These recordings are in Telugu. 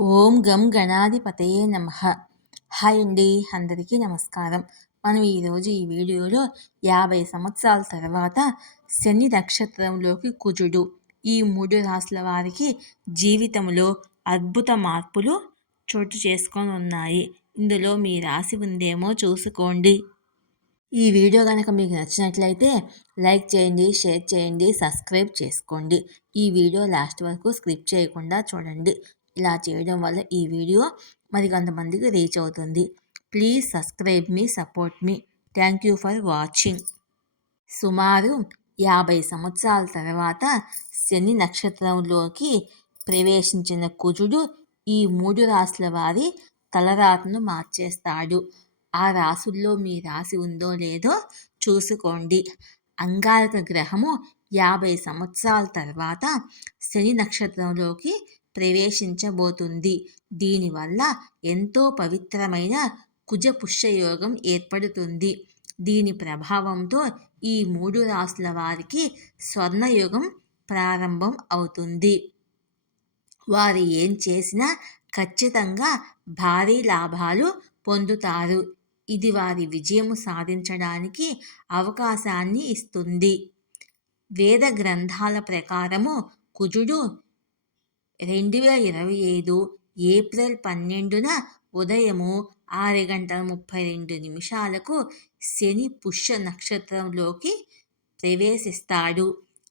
ఓం గం గణాధిపతయే నమ. హాయ్ అండి అందరికీ నమస్కారం. మనం ఈరోజు ఈ వీడియోలో యాభై సంవత్సరాల తర్వాత శని నక్షత్రంలోకి కుజుడు. ఈ మూడు రాశుల వారికి జీవితంలో అద్భుత మార్పులు చోటు చేసుకొని ఉన్నాయి. ఇందులో మీ రాశి ఉందేమో చూసుకోండి. ఈ వీడియో కనుక మీకు నచ్చినట్లయితే లైక్ చేయండి షేర్ చేయండి సబ్స్క్రైబ్ చేసుకోండి. ఈ వీడియో లాస్ట్ వరకు స్క్రిప్ట్ చేయకుండా చూడండి. ఇలా చేయడం వల్ల ఈ వీడియో మరి కొంతమందికి రీచ్ అవుతుంది. ప్లీజ్ సబ్స్క్రైబ్ మీ సపోర్ట్ మీ థ్యాంక్ యూ ఫర్ వాచింగ్ సుమారు యాభై సంవత్సరాల తర్వాత శని నక్షత్రంలోకి ప్రవేశించిన కుజుడు ఈ మూడు రాశుల వారి తలరాతను మార్చేస్తాడు. ఆ రాసుల్లో మీ రాశి ఉందో లేదో చూసుకోండి. అంగారక గ్రహము యాభై సంవత్సరాల తర్వాత శని నక్షత్రంలోకి ప్రవేశించబోతుంది. దీనివల్ల ఎంతో పవిత్రమైన కుజ పుష్యయోగం ఏర్పడుతుంది. దీని ప్రభావంతో ఈ మూడు రాసుల వారికి స్వర్ణయుగం ప్రారంభం అవుతుంది. వారు ఏం చేసినా ఖచ్చితంగా భారీ లాభాలు పొందుతారు. ఇది వారి విజయం సాధించడానికి అవకాశాన్ని ఇస్తుంది. వేద గ్రంథాల ప్రకారము కుజుడు రెండు వేల ఇరవై ఐదు ఏప్రిల్ పన్నెండున ఉదయము ఆరు గంటల ముప్పై రెండు నిమిషాలకు శని పుష్య నక్షత్రంలోకి ప్రవేశిస్తాడు.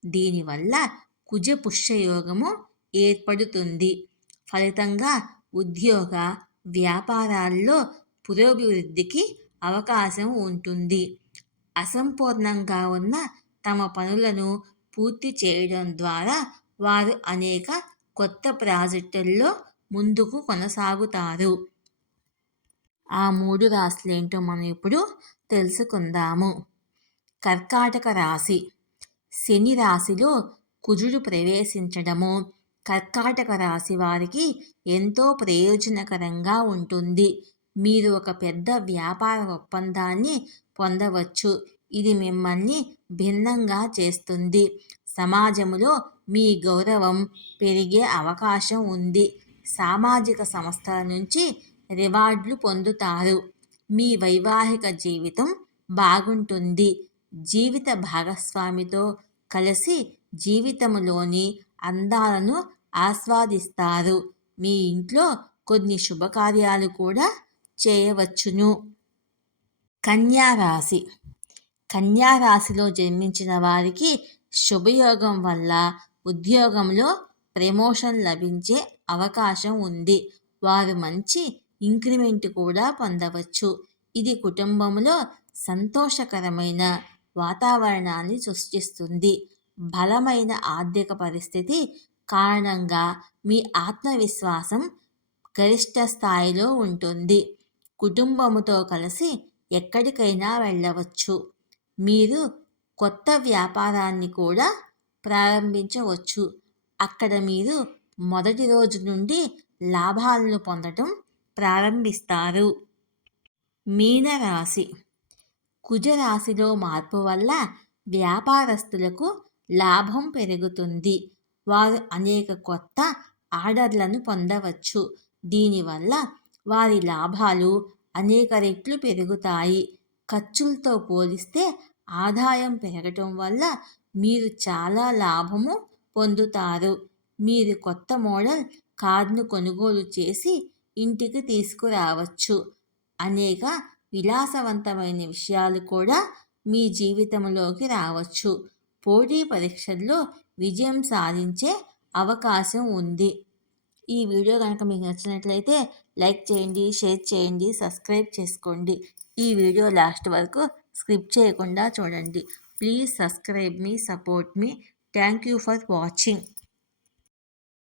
దీనివల్ల కుజ పుష్యయోగము ఏర్పడుతుంది. ఫలితంగా ఉద్యోగ వ్యాపారాల్లో పురోభివృద్ధికి అవకాశం ఉంటుంది. అసంపూర్ణంగా ఉన్న తమ పనులను పూర్తి చేయడం ద్వారా వారు అనేక కొత్త ప్రాజెక్టుల్లో ముందుకు కొనసాగుతారు. ఆ మూడు రాశులేంటో మనం ఇప్పుడు తెలుసుకుందాము. కర్కాటక రాశి. శని రాశిలో కుజుడు ప్రవేశించడము కర్కాటక రాశి వారికి ఎంతో ప్రయోజనకరంగా ఉంటుంది. మీరు ఒక పెద్ద వ్యాపార ఒప్పందాన్ని పొందవచ్చు. ఇది మిమ్మల్ని భిన్నంగా చేస్తుంది. సమాజంలో మీ గౌరవం పెరిగే అవకాశం ఉంది. సామాజిక సంస్థల నుంచి రివార్డులు పొందుతారు. మీ వైవాహిక జీవితం బాగుంటుంది. జీవిత భాగస్వామితో కలిసి జీవితంలోని అందాలను ఆస్వాదిస్తారు. మీ ఇంట్లో కొన్ని శుభకార్యాలు కూడా చేయవచ్చును. కన్యారాశి కన్యారాశిలో జన్మించిన వారికి శుభయోగం వల్ల ఉద్యోగంలో ప్రమోషన్ లభించే అవకాశం ఉంది. వారు మంచి ఇంక్రిమెంట్ కూడా పొందవచ్చు. ఇది కుటుంబంలో సంతోషకరమైన వాతావరణాన్ని సృష్టిస్తుంది. బలమైన ఆర్థిక పరిస్థితి కారణంగా మీ ఆత్మవిశ్వాసం గరిష్ట స్థాయిలో ఉంటుంది. కుటుంబముతో కలిసి ఎక్కడికైనా వెళ్ళవచ్చు. మీరు కొత్త వ్యాపారాన్ని కూడా ప్రారంభించవచ్చు. అక్కడ మీరు మొదటి రోజు నుండి లాభాలను పొందటం ప్రారంభిస్తారు. మీనరాశి. కుజరాశిలో మార్పు వల్ల వ్యాపారస్తులకు లాభం పెరుగుతుంది. వారు అనేక కొత్త ఆర్డర్లను పొందవచ్చు. దీనివల్ల వారి లాభాలు అనేక రెట్లు పెరుగుతాయి. ఖర్చులతో పోలిస్తే ఆదాయం పెరగటం వల్ల మీరు చాలా లాభము పొందుతారు. మీరు కొత్త మోడల్ కార్ను కొనుగోలు చేసి ఇంటికి తీసుకురావచ్చు. అనేక విలాసవంతమైన విషయాలు కూడా మీ జీవితంలోకి రావచ్చు. పోటీ పరీక్షల్లో విజయం సాధించే అవకాశం ఉంది. ఈ వీడియో కనుక మీకు నచ్చినట్లయితే లైక్ చేయండి షేర్ చేయండి సబ్స్క్రైబ్ చేసుకోండి. ఈ వీడియో లాస్ట్ వరకు స్క్రిప్ట్ చేయకుండా చూడండి. ప్లీజ్ సబ్స్క్రైబ్ మీ support me. Thank you for watching.